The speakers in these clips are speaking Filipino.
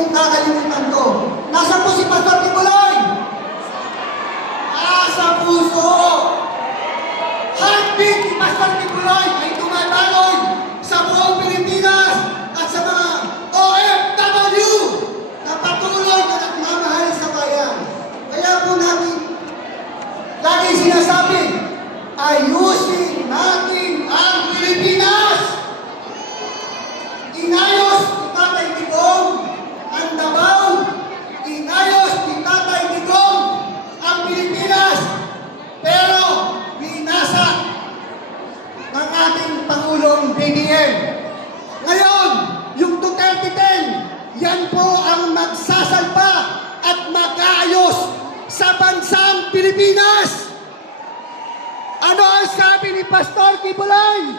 niyong kakalimutan to. Nasaan po si Pastor Kibuloy? Sa puso. Heartbeat ni Pastor Kibuloy ay tumataloy sa buong Pilipinas at sa mga OFW na patuloy na nagmamahal sa bayan. Kaya po natin lagi sinasabi, ayusin natin ang Pilipinas. Inayos ni Tatay Digong ang Davao. Inayos ni Tatay Digong ang Pilipinas. Pero binasa ng ating Pangulong BBM. Ngayon, yung Duterte 10, yan po ang magsasalba at mag-aayos sa bansang Pilipinas. Ano ang sabi ni Pastor Kibuloy?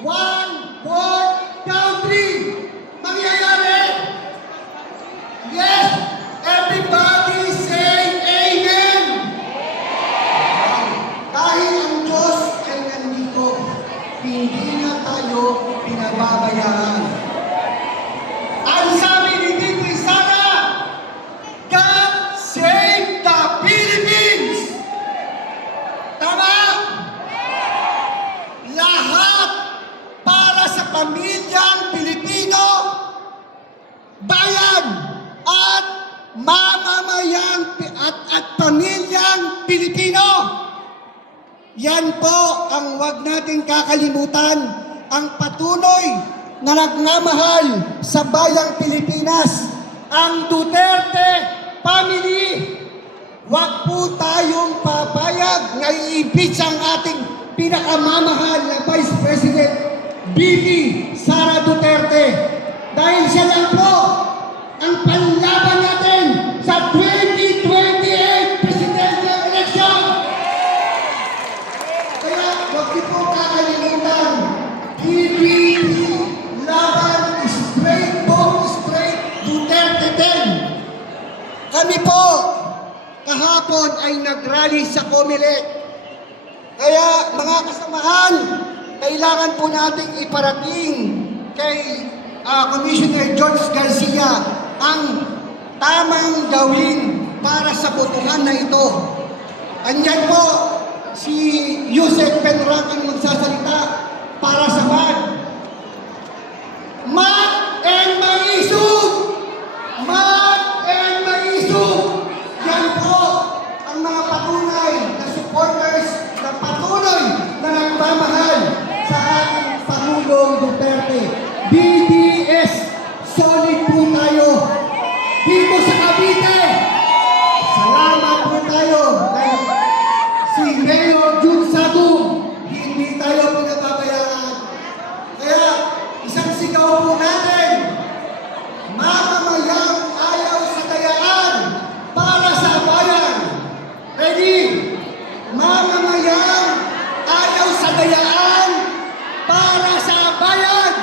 One world country. Mangyayari. Yes, everybody say amen. Dahil ang Diyos ay nandito, hindi na tayo pinababayaan. Ang sabi ni Bibi Sara, God save the Philippines. Tama? Lahat para sa pamilyang Pilipino, bayan at mamamayang at pamilyang Pilipino. Yan po ang wag nating kakalimutan, ang patuloy na nagmamahal sa bayang Pilipinas, ang Duterte family. Wag po tayong papayag na i-impeach ang ating pinakamamahal na Vice President, Bibi Sara Duterte. Dahil siya lang po ang panlaban natin sa 2028 presidential election. Kaya huwag niyo po kakalimutan, PBB laban straight vote, straight Duterte 10. Kami po kahapon ay nag-rally sa Comelec. Kaya mga kasamahan, kailangan po nating iparating kay Commissioner George Garcia ang tamang gawin para sa botohan na ito. Andyan po si Yusek Penrang ang magsasalita para sa MAD. MAD and Maisog! MAD and Maisog! Yan po ang mga patunay na supporters na patuloy na nagmamahal sa ating Pangulong Duterte. BDS, solid po tayo. Dito sa Cavite, salamat po tayo. Dahil si Mayor Jun Sagu, hindi tayo pinababayaan. Kaya isang sigaw po natin, mamamayang ayaw sa dayaan para sa bayan. Ready? Mamamayang ayaw sa dayaan para sa bayan.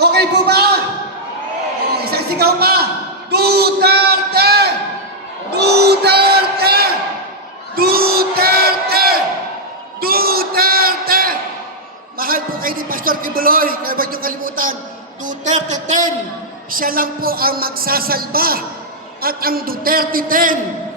Okay po ba? O, isang sigaw pa. Duterte! Duterte! Duterte! Duterte! Mahal po kayo ni Pastor Kibuloy. Kaya huwag niyo kalimutan, Duterte 10, siya lang po ang magsasalba. At ang Duterte 10,